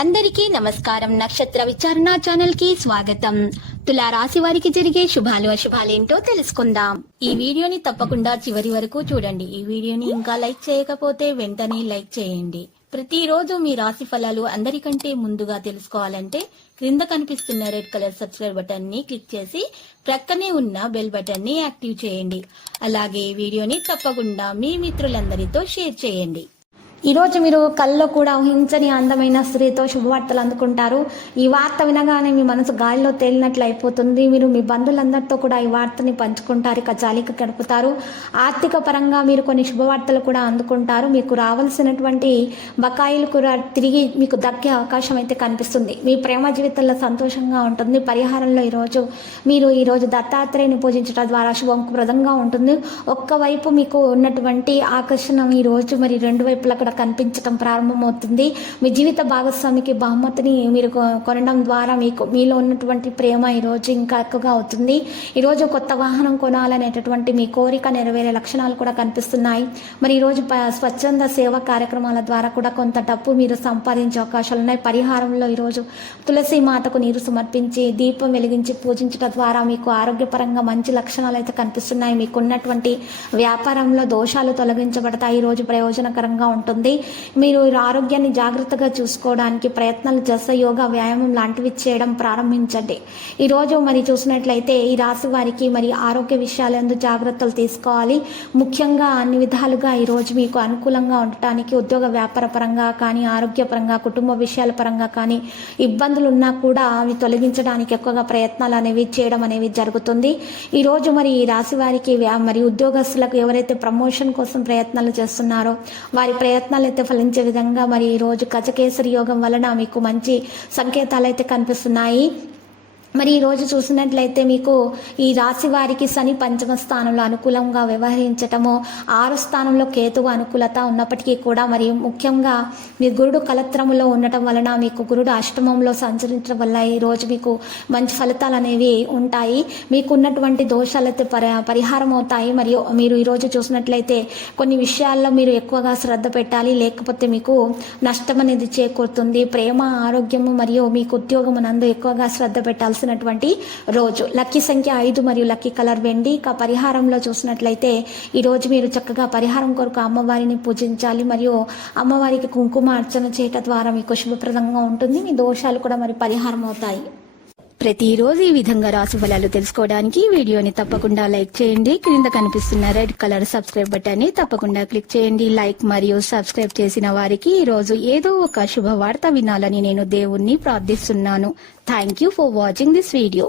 అందరికీ నమస్కారం. నక్షత్ర విచారణ ఛానల్ కి స్వాగతం. తులా రాశి వారికి జరిగే శుభాలు అశుభాలేంటో తెలుసుకుందాం. ఈ వీడియోని తప్పకుండా చివరి వరకు చూడండి. ఈ వీడియోని ఇంకా లైక్ చేయకపోతే వెంటనే లైక్ చేయండి. ప్రతిరోజు మీ రాశి ఫలాలు అందరికంటే ముందుగా తెలుసుకోవాలంటే క్రింద కనిపిస్తున్న రెడ్ కలర్ సబ్స్క్రైబ్ బటన్ ని క్లిక్ చేసి ప్రక్కనే ఉన్న బెల్ బటన్ ని యాక్టివ్ చేయండి. అలాగే ఈ వీడియోని తప్పకుండా మీ మిత్రులందరితో షేర్ చేయండి. ఈ రోజు మీరు కల్లో కూడా ఊహించని అందమైన స్త్రీతో శుభవార్తలు అందుకుంటారు. ఈ వార్త వినగానే మీ మనసు గాలిలో తేలినట్లు అయిపోతుంది. మీరు మీ బంధువులందరితో కూడా ఈ వార్తని పంచుకుంటారు, ఇక జాలిక గడుపుతారు. ఆర్థిక పరంగా మీరు కొన్ని శుభవార్తలు కూడా అందుకుంటారు. మీకు రావాల్సినటువంటి బకాయిలు కూడా తిరిగి మీకు దక్కే అవకాశం అయితే కనిపిస్తుంది. మీ ప్రేమ జీవితంలో సంతోషంగా ఉంటుంది. పరిహారంలో ఈరోజు దత్తాత్రేయుని పూజించడం ద్వారా శుభప్రదంగా ఉంటుంది. ఒక్కవైపు మీకు ఉన్నటువంటి ఆకర్షణ ఈ రోజు మరి రెండు వైపులా కూడా కనిపించడం ప్రారంభమవుతుంది. మీ జీవిత భాగస్వామికి బహుమతిని మీరు కొనడం ద్వారా మీలో ఉన్నటువంటి ప్రేమ ఈరోజు ఇంకా ఎక్కువగా అవుతుంది. ఈరోజు కొత్త వాహనం కొనాలనేటటువంటి మీ కోరిక నెరవేరే లక్షణాలు కూడా కనిపిస్తున్నాయి. మరి ఈరోజు స్వచ్ఛంద సేవా కార్యక్రమాల ద్వారా కూడా కొంత డబ్బు మీరు సంపాదించే అవకాశాలు ఉన్నాయి. పరిహారంలో ఈరోజు తులసి మాతకు నీరు సమర్పించి దీపం వెలిగించి పూజించడం ద్వారా మీకు ఆరోగ్యపరంగా మంచి లక్షణాలు అయితే కనిపిస్తున్నాయి. మీకున్నటువంటి వ్యాపారంలో దోషాలు తొలగించబడతాయి. ఈరోజు ప్రయోజనకరంగా ఉంటుంది. మీరు ఆరోగ్యాన్ని జాగ్రత్తగా చూసుకోవడానికి ప్రయత్నాలు యోగా వ్యాయామం లాంటివి చేయడం ప్రారంభించండి. ఈరోజు మరి చూసినట్లయితే ఈ రాశి వారికి మరి ఆరోగ్య విషయాలందు జాగ్రత్తలు తీసుకోవాలి. ముఖ్యంగా అన్ని విధాలుగా ఈరోజు మీకు అనుకూలంగా ఉండటానికి ఉద్యోగ వ్యాపార పరంగా కానీ ఆరోగ్యపరంగా కుటుంబ విషయాల పరంగా కానీ ఇబ్బందులు ఉన్నా కూడా అవి తొలగించడానికి ఎక్కువగా ప్రయత్నాలు అనేవి చేయడం అనేవి జరుగుతుంది. ఈరోజు మరి ఈ రాశి వారికి మరి ఉద్యోగస్తులకు ఎవరైతే ప్రమోషన్ కోసం ప్రయత్నాలు చేస్తున్నారో వారి ప్రయత్నాలు అయితే ఫలించే విధంగా మరి ఈ రోజు గజకేసరి యోగం వలన మీకు మంచి సంకేతాలు అయితే కనిపిస్తున్నాయి. మరి ఈరోజు చూసినట్లయితే మీకు ఈ రాశి వారికి శని పంచమ స్థానంలో అనుకూలంగా వ్యవహరించటము, 6వ స్థానంలో కేతువు అనుకూలత ఉన్నప్పటికీ కూడా మరి ముఖ్యంగా మీ గురుడు కలత్రములో ఉండటం వలన మీకు గురుడు అష్టమంలో సంచరించడం వల్ల ఈరోజు మీకు మంచి ఫలితాలు అనేవి ఉంటాయి. మీకు ఉన్నటువంటి దోషాలైతే పరిహారం అవుతాయి. మరియు మీరు ఈరోజు చూసినట్లయితే కొన్ని విషయాల్లో మీరు ఎక్కువగా శ్రద్ధ పెట్టాలి, లేకపోతే మీకు నష్టం అనేది చేకూరుతుంది. ప్రేమ, ఆరోగ్యము మరియు మీకు ఉద్యోగమునందు ఎక్కువగా శ్రద్ధ పెట్టాల్సి రోజు. లక్కీ సంఖ్య 5 మరియు లక్కీ కలర్ వెండి. ఇక పరిహారంలో చూసినట్లయితే ఈరోజు మీరు చక్కగా పరిహారం కొరకు అమ్మవారిని పూజించాలి మరియు అమ్మవారికి కుంకుమ అర్చన చేయటం ద్వారా మీకు శుభప్రదంగా ఉంటుంది. మీ దోషాలు కూడా మరి పరిహారం అవుతాయి. ప్రతిరోజు ఈ విధంగా రాశి ఫలాలు తెలుసుకోవడానికి వీడియోని తప్పకుండా లైక్ చేయండి. క్రింద కనిపిస్తున్న రెడ్ కలర్ సబ్స్క్రైబ్ బటన్ ని తప్పకుండా క్లిక్ చేయండి. లైక్ మరియు సబ్స్క్రైబ్ చేసిన వారికి ఈ రోజు ఏదో ఒక శుభవార్త వినాలని నేను దేవుణ్ణి ప్రార్థిస్తున్నాను. Thank you for watching this video.